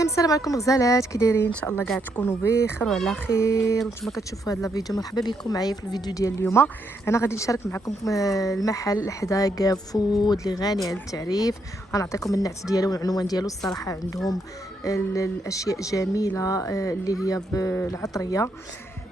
المهم السلام عليكم غزالات، كي دايرين؟ ان شاء الله كاع تكونوا بخير وعلى خير. وانتم كتشوفوا هذا الفيديو مرحبا بكم معايا في الفيديو ديال اليوم. انا غادي نشارك معكم المحل حداق فود اللي غني عن التعريف. غنعطيكم النعت ديالو والعنوان ديالو. الصراحه عندهم الاشياء جميله اللي هي بالعطريه.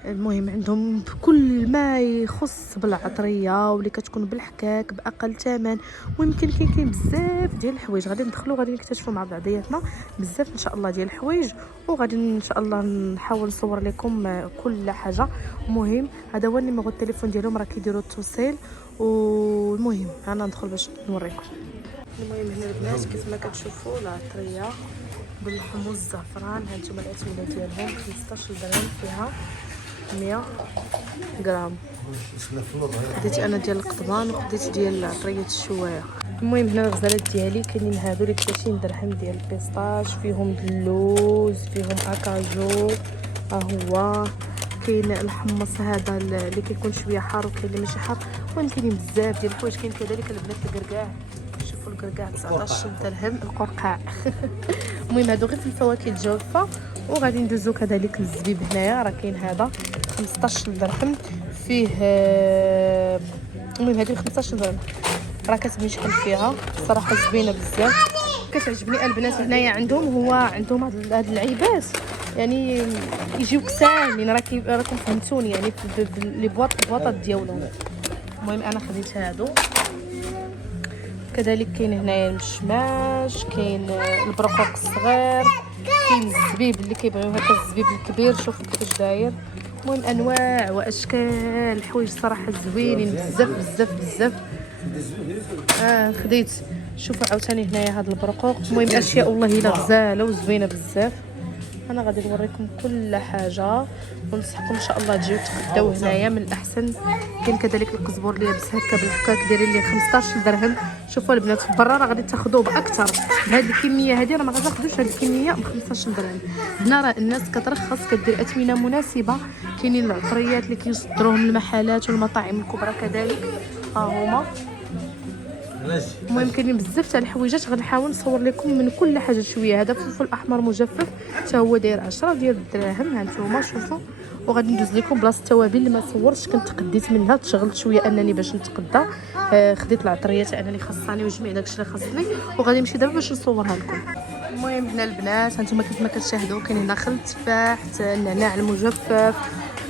المهم عندهم كل ما يخص بالعطريه واللي كتكون بالحكاك باقل ثمن. ويمكن كاين بزاف ديال الحوايج غادي ندخلوا غادي نكتشفوا مع بعضياتنا بزاف ان شاء الله ديال الحوايج، وغادي ان شاء الله نحاول نصور لكم كل حاجه. المهم هذا هو النيميرو التليفون ديالهم، راه كيديروا التوصيل. والمهم انا ندخل باش نوريكم. المهم هنا البنات كيف ما كتشوفوا العطريه بالحمص الزعفران. ها انتم الاثمنه ديالهم 15 درهم فيها 100 غرام. خديت انا ديال القضبان وخديت ديال عطريه الشوايه. المهم هنا الغزالات ديالي كاينين هادو اللي 30 درهم ديال البيستاش، فيهم اللوز فيهم اكاجو. ها هو كاين الحمص هذا اللي كيكون شويه حار وكاين اللي ماشي حار. المهم كاينين بزاف ديال الحوايج. كاين كذلك البنات الكركاع، شوفوا الكركاع 19 درهم القرقاع. المهم هادو غير في الفواكه الجافه. وغادي ندوزو كذلك للزبيب. هنايا راه كاين هذا 15 درهم فيه. المهم هذه 15 درهم راه كتبين شحال فيها. الصراحه زوينه بزاف كتعجبني البنات. هنايا عندهم هاد العيبات يعني يجيو كسالين. راكم فهمتوني يعني لي بواطات ديالهم. المهم انا خديت هادو. كذلك كاين هنايا المشماش، كاين البرقوق الصغير، كاين الزبيب اللي كيبغيو هكا الزبيب الكبير. شوفوا كيفاش داير. المهم انواع واشكال الحوايج صراحه زوينين بزاف بزاف بزاف. خديت. شوفوا عاوتاني هنايا هذا البرقوق. المهم اشياء والله الا غزاله وزوينه بزاف. انا غادي نوريكم كل حاجه وننصحكم ان شاء الله تجيو تقداو هنايا من الاحسن. كاين كذلك القزبور اللي لابس هكا بالحكاك دايرين ليه 15 درهم. شوفوا البنات برا راه غادي تاخذوه باكثر. بهذه الكميه هذه راه ما غاتاخذوش هذه الكميه ب 15 درهم. هنا راه الناس كترخص كدير اثمنه مناسبه. كاينين العطريات اللي كيصدروهم المحلات والمطاعم الكبرى كذلك ها هما. المهم كاينين بزاف تاع الحويجات غنحاول نصور لكم من كل حاجه شويه. هذا فلفل احمر مجفف حتى هو داير 10 ديال الدراهم. ها نتوما شوفوا. وغادي ندوز لكم بلاصه التوابل اللي ما صورتش، كنت قديت منها تشغلت شويه انني باش نتقدى. خديت العطريات انا اللي خاصني وجميع داكشي اللي خاصني وغادي نمشي دابا باش نصورها لكم. المهم هنا البنات هانتوما كيف ما كتشاهدوا كاين هنا خل التفاح، النعناع المجفف،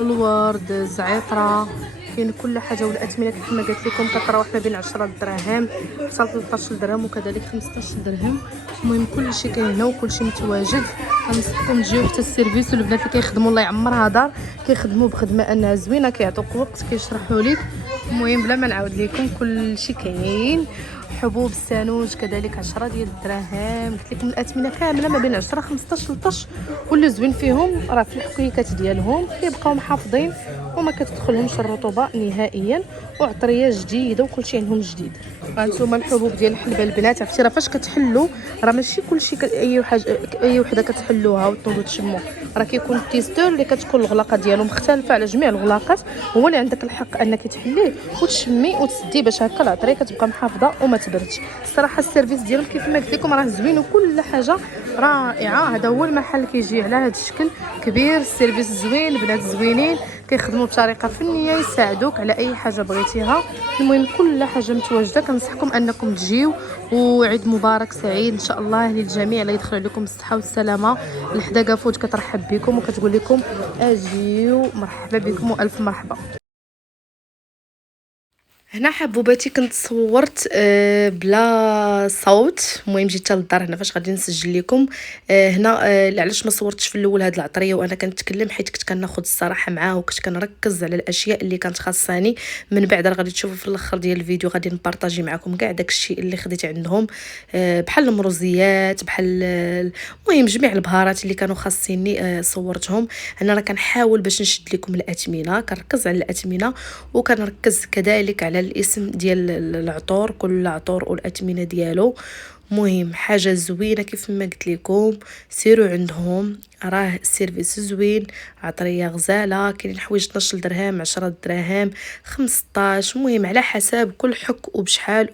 الورد، الزعتره، كاين كل حاجه. والاثمنه كيف ما قلت لكم كتراوح ما بين 10 دراهم حتى 13 درهم وكذلك 15 درهم. المهم كل شيء كاين هنا وكل شيء متواجد. غنصحكم تجيو حتى السيرفيس. والبنات اللي كيخدموا الله يعمرها دار كيخدموا بخدمه انها زوينه، كيعطوك وقت كيشرحوا لك. المهم بلا ما نعاود لكم كل شيء كاين. حبوب السانوج كذلك 10 ديال الدراهم. قلت لكم الاثمنه كامله ما بين 10 15 13. واللي زوين فيهم راه في الحكيكات ديالهم كيبقاو محافظين وما كتدخلهمش الرطوبه نهائيا. وعطريه جديده وكل شيء عندهم جديد. هانتوما الحبوب ديال الحلبه البنات. عرفتي راه فاش كتحلوا راه ماشي كلشي اي حاجه اي وحده كتحلوها وتنوضوا تشموا. راه كيكون التيستور اللي كتكون الغلاقه ديالو مختلفه على جميع الغلاقات. هو اللي عندك الحق انك تحليه وتشمي وتسدي باش هكا العطريه كتبقى محافظه وما تبردش. الصراحه السيرفيس ديالهم كيف ما قلت لكم راه زوين وكل حاجه رائعه. هذا هو المحل كيجي على هذا الشكل كبير. السيرفيس زوين، البنات زوينين كيخدموا بطريقه فنيه يساعدوك على اي حاجه بغيتيها. المهم كل حاجه متواجده. كنصحكم انكم تجيو. وعيد مبارك سعيد ان شاء الله للجميع. الله يدخل عليكم بالصحه والسلامه. الحداقه فود كترحب بكم وكتقول لكم اجيو مرحبا بكم والف مرحبا. هنا حبوباتي كنت صورت بلا صوت. المهم جيت للدار هنا فاش غادي نسجل لكم. هنا علاش ما صورتش في الاول هاد العطريه وانا كنتكلم، حيت كنت كناخذ الصراحه معاه وكنت كنركز على الاشياء اللي كانت خاصاني. من بعد راه غادي تشوفوا في الاخر ديال الفيديو غادي نبارطاجي معكم كاع داكشي اللي خديت عندهم، بحال المروزيات بحال المهم جميع البهارات اللي كانوا خاصيني صورتهم. انا راه كنحاول باش نشد لكم الاثمنه، كنركز على الاثمنه وكنركز كذلك على الاسم ديال العطور، كل عطور والاثمنه ديالو. مهم حاجه زوينه كيف ما قلت لكم. سيروا عندهم راه السيرفيس زوين، عطريه غزاله. كاينين حوايج 12 درهم 10 دراهم 15، المهم على حسب كل حك وبشحال،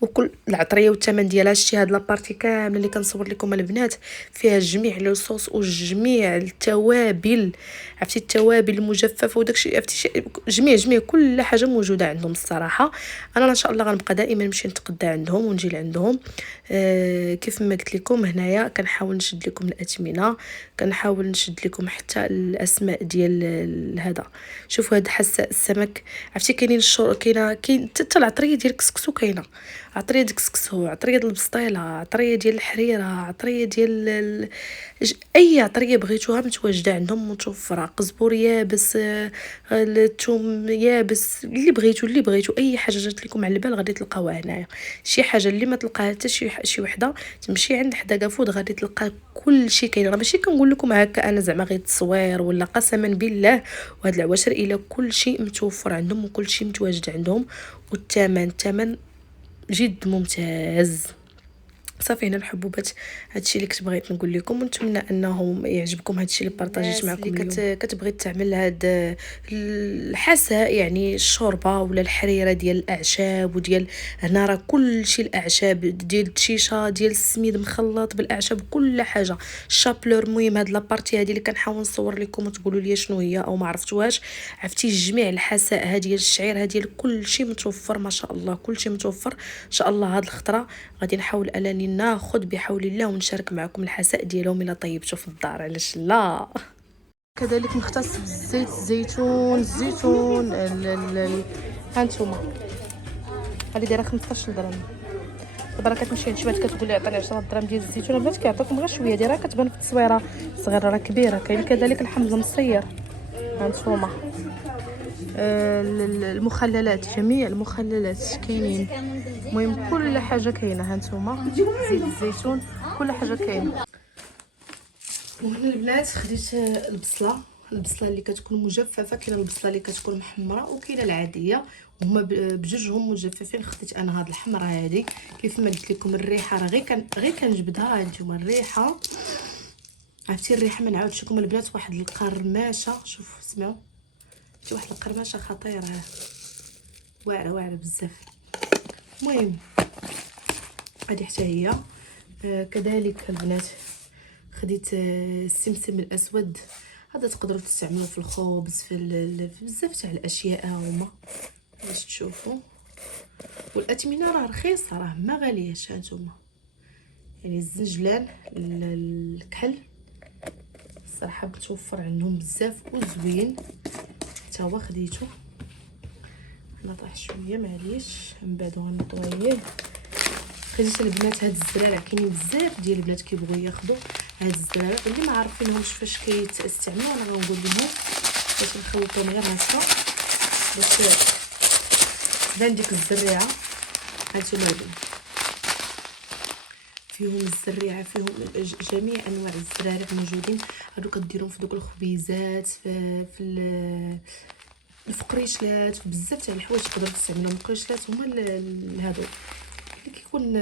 وكل العطريه والثمن ديالها. شتي هاد لابارتي كامله اللي كنصور لكم البنات فيها جميع لو صوص وجميع التوابل، عرفتي التوابل المجففه وداكشي، عرفتي جميع كل حاجه موجوده عندهم الصراحه. انا ان شاء الله غنبقى دائما نمشي نتقدى عندهم ونجي لعندهم. كيف ما قلت لكم هنايا كنحاول نشد لكم الاثمنه، كنحاول نشد لكم حتى الاسماء ديال هذا. شوفوا هاد حساء السمك، عرفتي كاينين كاين حتى العطريه ديال الكسكسو، كاينه عطريه ديال الكسكسو، عطريه ديال البسطيله، عطريه ديال الحريره، عطريه ديال اي عطريه بغيتوها متواجده عندهم متوفره. قزبور يابس، الثوم يابس، اللي بغيتو اي حاجه جات لكم على البال غادي تلقاوها هنايا. شي حاجه اللي ما تلقاها حتى شي وحده تمشي عند حداقه فود غادي تلقى كل شيء كاين. راه ماشي كنقول لكم هكا انا زعما غير تصوير ولا، قسما بالله وهاد العواشر الا كل شيء متوفر عندهم وكل شيء متواجد عندهم، والثمن جد ممتاز. صافي هنا الحبوبات، هادشي اللي كنت بغيت نقول لكم، ونتمنى انه يعجبكم هادشي اللي بارطاجيت معكم اليوم. كتبغي تعمل هاد الحساء، يعني الشوربه ولا الحريره ديال الاعشاب وديال، هنا راه كلشي الاعشاب ديال التشيشه ديال السميد مخلط بالاعشاب كل حاجه، الشابلور. المهم هاد لابارتي هادي اللي كنحاول نصور لكم وتقولوا لي شنو هي او ما عرفتوهاش. عرفتي جميع الحساء هادي ديال الشعير هادي ديال كلشي متوفر ما شاء الله، كلشي متوفر ان شاء الله. هاد الخطره غادي نحاول انني ناخذ بحول الله ونشارك معكم الحساء ديالهم الا طيبتو في الدار، علاش لا. كذلك مختص بالزيت الزيتون ها نتوما هذه دايره 15 درهم. دابا راه كتمشي لشي واحد كتقول لي عطيني 10 درهم ديال الزيتون، البنات كيعطيكم غير شويه، دايره كتبان في التصويره صغيره راه كبيره. كاين كذلك الحمض المصير ها نتوما، المخللات، جميع المخللات كاينين. المهم كل حاجه كاينه ها نتوما، زيت الزيتون كل حاجه كاينه. وهنا البنات خديت البصله اللي كتكون مجففه، كاينه البصله اللي كتكون محمره وكاينه العاديه، وهما بجوجهم مجففين. خديت انا هاد الحمراء هادي كيف ما قلت لكم. الريحه راه غير كنجبدها، ها نتوما الريحه، عرفتي الريحه ما نعاودش لكم البنات. واحد القرماشه، شوفوا سمعوا، شي واحد القرماشه خطيره، واعره بزاف. المهم هذه حتى هي. كذلك البنات خديت السمسم الاسود، هذا تقدروا تستعملوه في الخبز، في بزاف تاع الاشياء هما باش تشوفوا. والاثمنه راه رخيصه، راه ما غالياش. هانتوما يعني الزنجلان الكحل الصراحه متوفر عندهم بزاف وزوين، حتى هو خديته. انا طاح شويه معليش، من بعد غنطويه. خديت البنات هاد الزرارع، كاينين بزاف ديال البنات كيبغيو ياخذوا هاد الزرارع اللي ما عارفينهمش فاش كيستعملوا. انا غنقول لهم باش نخلطهم غير هكا باش تبان ديك الزريعه. هانتوما البنات فيهم الزريعه، فيهم جميع انواع الزرارع موجودين. هادو كديرهم في دوك الخبيزات، في القريشلات، في بزاف تاع الحوايج تقدروا تستعملوهم. القريشلات هما هادو اللي كيكون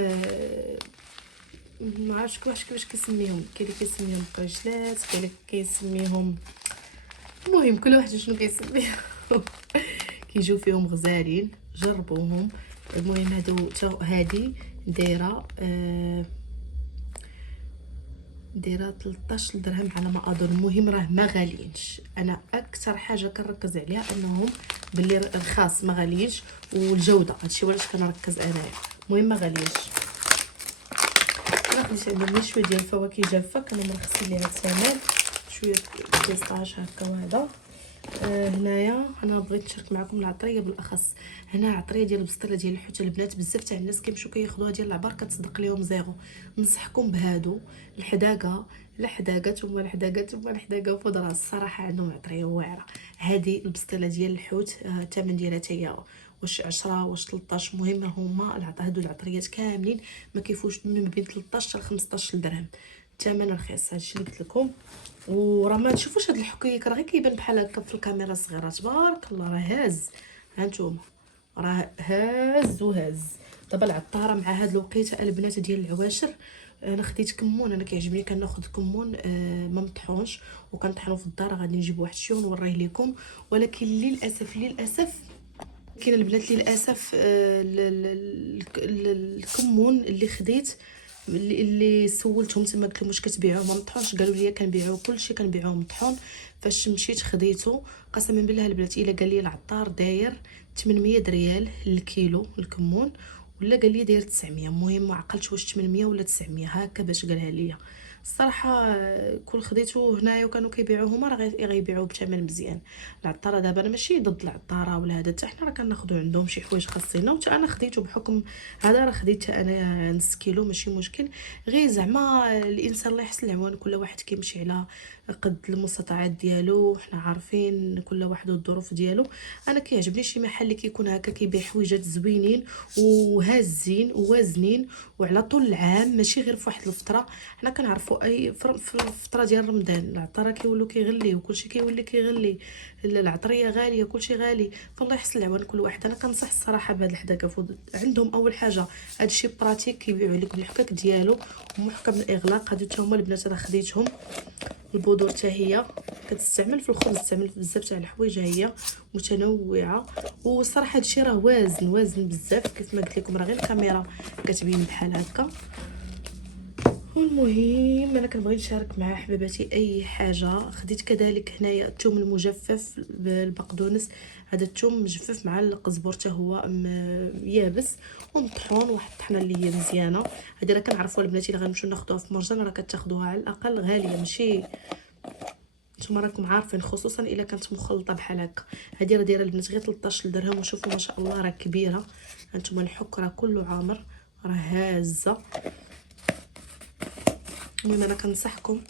ما عرفتش كيفاش كيسميهم. كاين اللي كيسميهم قريشلات، كاين اللي كيسميهم، المهم كل واحد شنو كيسميهم. كيجيو فيهم غزالين، جربوهم. المهم هادي دايره 13 درهم على ما اظن. المهم راه ما غاليينش. انا اكثر حاجه كنركز عليها انهم باللي رخاص ما غاليينش، والجوده هادشي علاش كنركز انايا. المهم ما غاليينش. انا خديت عندهم شويه ديال الفواكه جافه كانوا مرخصين ليها الثمن، شويه بيستاش هكا. وهذا هنايا انا بغيت نشارك معكم العطريه بالاخص. هنا عطريه ديال البسطيله ديال الحوت البنات، بزاف تاع الناس كيمشيو كياخذوها ديال العبار كتصدق ليهم زيرو. ننصحكم بهادو الحداقه، ثم الحداقه وفضره. الصراحه عندهم عطريه واعره. هذه البسطيله ديال الحوت الثمن ديالها حتى واش 10 واش 13، المهم هما هادو العطريات كاملين ما كيفوش من بين 13 ل 15 درهم، الثمن رخيص. هادشي اللي قلت لكم. وراه ما تشوفوش هاد الحكيك راه غير كيبان بحال هكا في الكاميرا صغيره، تبارك الله راه هاز. هانتوما راه هاز. دابا العطاره مع هاد الوقيته البنات ديال العواشر انا خديت كمون، انا كيعجبني كناخذ كمون ما مطحونش وكنطحنو في الدار. غادي نجيب واحد الشيء ونوريه لكم، ولكن للاسف كاين البنات للاسف الكمون اللي خديت اللي سولتهم تما قلت لهم واش كتبيعوه ما مطحونش، قالوا لي كنبيعوه كلشي كنبيعوه مطحون. فاش مشيت خديته قسما بالله البنات الا قال لي العطار داير 800 ريال الكيلو الكمون، ولا قال لي داير 900. المهم ما عقلتش واش 800 ولا 900 هكا باش قالها لي. الصراحه كل خديته هنايا وكانوا كيبيعوه هما راه غيبيعوه بثمن مزيان. العطاره دابا انا ماشي ضد العطاره ولا هذا، حتى حنا راه كناخذوا عندهم شي حوايج خاصيننا، وتا انا خديته بحكم هذا راه خديت انا نص كيلو ماشي مشكل. غير زعما الانسان الله يحسن العوان، كل واحد كيمشي على قد المستطاعات ديالو، حنا عارفين كل واحد والظروف ديالو. انا كيعجبني شي محل اللي كيكون هكا كيبيع حويجات زوينين وهازين ووازنين وعلى طول العام، ماشي غير في واحد الفتره. حنا كنعرفوا اي في الفتره ديال رمضان العطاره كيولوا كيغليو وكلشي كيولي كيغلي، العطريه غاليه كلشي غالي. فالله يحسن العوان كل واحد. انا كنصح الصراحه بهاد الحداقه عندهم اول حاجه هادشي براتيك، كيبيعوا لك بالحكاك ديالو ومحكم الاغلاق. هادو تا هما البنات راه خديتهم. البذور حتى هي كتستعمل في الخبز، تستعمل في بزاف تاع الحوايج، هي متنوعه. والصراحه هادشي راه وازن بزاف كيف ما قلت لكم، راه غير الكاميرا كتبين بحال هكا. والمهم انا كنبغي نشارك مع حبيباتي اي حاجه. خديت كذلك هنايا الثوم المجفف بالبقدونس، هذا الثوم مجفف مع القزبر حتى هو يابس ومطحون، واحد الطحنه اللي هي مزيانه. هذه راه كنعرفوا البنات اللي غنمشيو ناخذوها في مرجان راه كتاخذوها على الاقل غاليه، ماشي نتوما راكم عارفين، خصوصا الا كانت مخلطه بحال هكا. هذه راه دايره البنات غير 13 درهم، وشوفوا ما شاء الله راه كبيره. هانتوما الحك راه كله عامر، راه هازه. المهم انا كنصحكم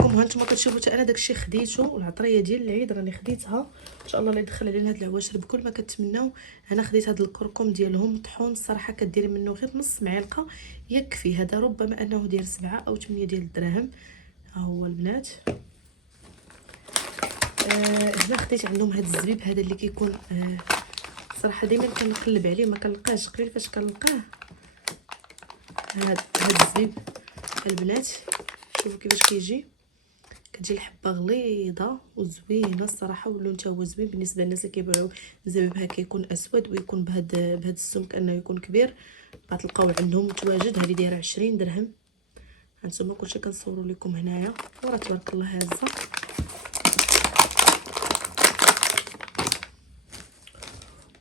هانتوما كتشوفوا حتى انا داكشي خديته، والعطريه ديال العيد راني خديتها ان شاء الله الله يدخل علينا هاد العواشر بكل ما كتمناو. انا خديت هاد الكركم ديالهم مطحون، الصراحه كديري منه غير نص معلقه يكفي. هذا ربما انه داير 7 أو 8 ديال الدراهم. ها هو البنات. هنا خديت عندهم هاد الزبيب هذا اللي كيكون صراحه دائما كنقلب عليه ما كنلقاهش، قليل فاش كنلقاه. هاد الزبيب البنات شوفوا كيفاش كيجي، كتجي الحبه غليظه وزوينه الصراحه، واللون حتى هو زوين. بالنسبه للناس اللي كيبغيو الزبيب هكا يكون اسود ويكون بهاد السمك انه يكون كبير، غتلقاو عندهم متواجد. هذه دايره 20 درهم. هانتوما كلشي كنصوروا لكم هنايا، وراه تبارك الله هازه.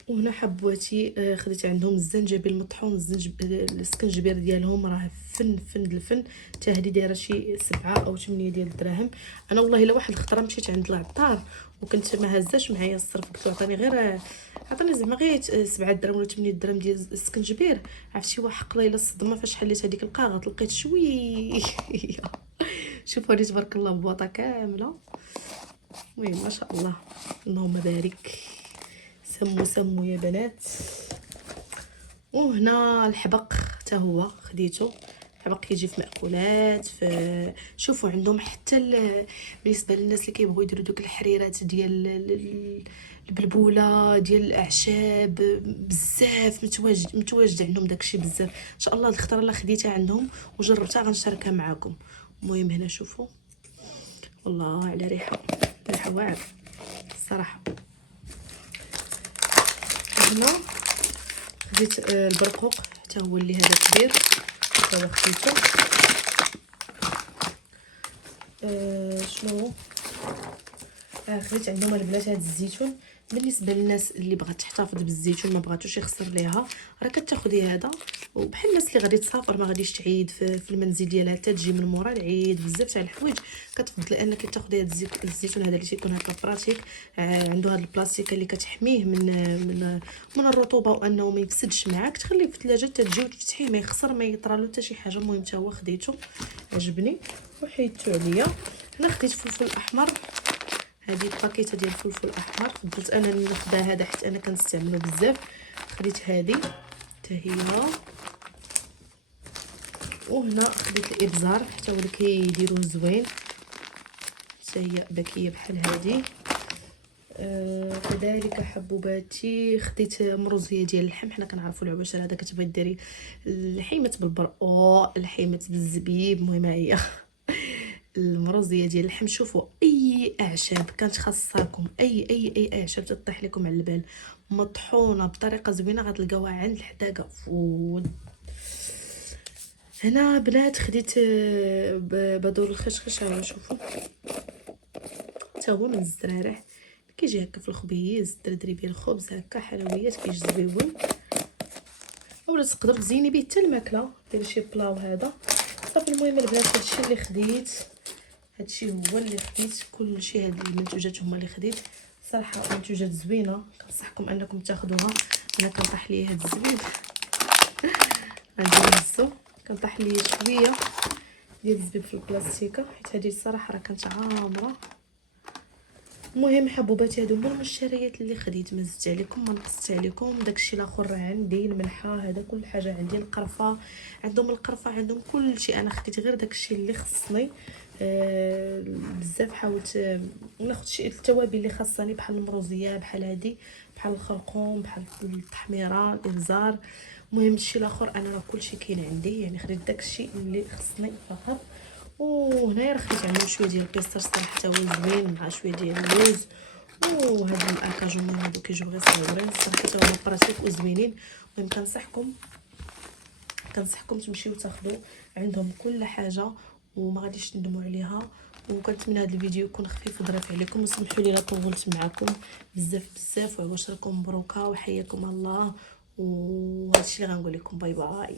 وهنا حبواتي خديت عندهم الزنجبيل مطحون، السكنجبير ديالهم راه فن الفن. حتى هذه دايره شي 7 أو 8 ديال الدراهم. انا والله الا واحد الخطره مشيت عند العطار وكنت ما هزاش معايا الصرف، قلت له عطاني زعما غير 7 دراهم ولا 8 دراهم ديال السكنجبير. عرفتي واحد قليله الصدمه فاش حليت هذيك القاغط لقيت شويه شوفوا هذه تبارك الله بواطه كامله. المهم ما شاء الله اللهم بارك. سمو يا بنات. وهنا الحبق حتى هو خديته. الحبق كيجي في مأكولات، في شوفوا عندهم حتى بالنسبه للناس اللي كيبغيو يديروا دوك الحريرات ديال البلبوله ديال الاعشاب، بزاف متواجد عندهم داكشي بزاف. ان شاء الله الخطره اللي خديتها عندهم وجربتها غنشاركها معكم. المهم هنا شوفوا والله على ريحه واعره الصراحه. هنا خديت البرقوق حتى هو اللي هذا كبير، حتى هو خديته. شنو خديت عندهم البنات هذا الزيتون. بالنسبه للناس اللي بغات تحتفظ بالزيتون ما بغاتوش يخسر ليها، راه كتاخدي هذا. وبحال الناس اللي غادي تسافر ما غاديش تعيد في المنزل ديالها حتى تجي من مورا العيد، بزاف تاع الحوايج كتفضل انك تاخدي هذا الزيتون هذا اللي تيكون هكا براتيك. عنده هذا البلاستيك اللي كتحميه من الرطوبه وانه ما يفسدش معاك، تخليه في الثلاجه تجي وتفتحيه ما يخسر ما يطرالو حتى شي حاجه. المهم حتى هو خديته عجبني وحيدته عليا. هنا خديت فلفل احمر، هذه الباكيته ديال الفلفل الاحمر فضلت انا ناخذها هذا حيت انا كنستعملو بزاف. خديت هذه حتى هي. وهنا خديت الابزار حتى هو اللي كيديروه زوين، حتى هي باكيه بحال هذه. كذلك حبوباتي خديت مروزيه ديال اللحم. حنا كنعرفوا العباشر هذا كتبغي ديري الحيمه بالبرقوق، الحيمه بالزبيب، المهم هي المروزيه ديال اللحم. شوفوا اي اعشاب كانت خاصاكم، اي اعشاب تطيح لكم على البال مطحونه بطريقه زوينه غتلقاوها عند الحداقه فود. هنا بنات خديت بادور الخشخش، ها شوفوا حتى هو من الزرارح، كيجي هكا في الخبيز دري بيه الخبز هكا حلويات كيجي زويون. اولا تقدر تزيني به حتى الماكله، ديري شي بلاو هذا صافي. المهم البنات هادشي اللي خديت، هادشي هو اللي خديت، كلشي هاد المنتوجات هما اللي خديت. صراحه منتوجات زوينه كنصحكم انكم تاخذوها. انا كنطيح لي هاد الزبيب غادي نهزو، كنطيح لي شويه ديال الزبيب في البلاستيكه حيت هذه الصراحه راه كانت عامره. المهم حبوباتي هادو هما المشتريات اللي خديت، ما زدت عليكم ما نقصت عليكم. داكشي الاخر راه عندي، الملحه هذا كل حاجه عندي، القرفه عندهم، القرفه عندهم، كل شيء. انا خديت غير داكشي اللي خصني. بزاف حاولت ناخذ شي التوابل اللي خاصني بحال المروزيه، بحال هادي، بحال الخرقوم، بحال التحميره، الابزار. المهم الشيء الاخر انا راه كلشي كاين عندي، يعني خديت داكشي اللي خصني فقط. وهنايا راه خديت عندهم شويه ديال البيستاش صراحه حتى هو زوين مع شويه ديال اللوز. وهاد الاكاجون هادو كيجيو غير صغيرين صراحه حتى هما براتيك وزوينين. المهم كنصحكم تمشيو تاخذوا عندهم كل حاجه وما غاديش تندموا عليها. وكنتمنى هذا الفيديو يكون خفيف وظريف عليكم، وسمحوا لي لا طولت معكم بزاف وعواشركم مبروكه وحياكم الله. وهذا الشيء اللي غنقول لكم. باي باي.